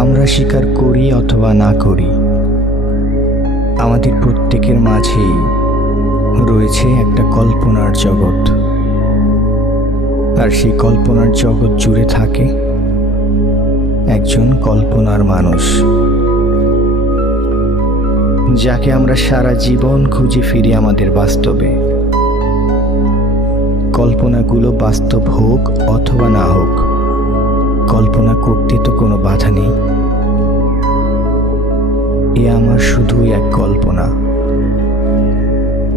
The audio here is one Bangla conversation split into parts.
আমরা স্বীকার করি অথবা না করি, আমাদের প্রত্যেকের মাঝেই রয়েছে একটা কল্পনার জগৎ। আর সেই কল্পনার জগৎ জুড়ে থাকে একজন কল্পনার মানুষ, যাকে আমরা সারা জীবন খুঁজে ফিরি আমাদের বাস্তবে। কল্পনাগুলো বাস্তব হোক অথবা না হোক, কল্পনা করতে তো কোনো বাধা নেই। আমার শুধুই এক কল্পনা।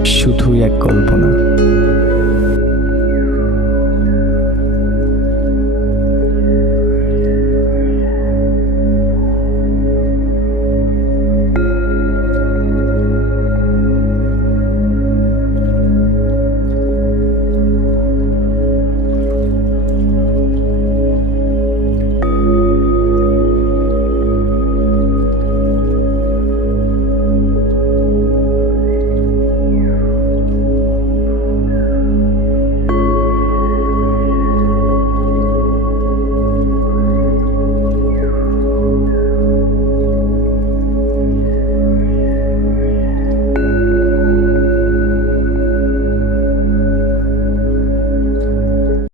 শুধুই এক কল্পনা।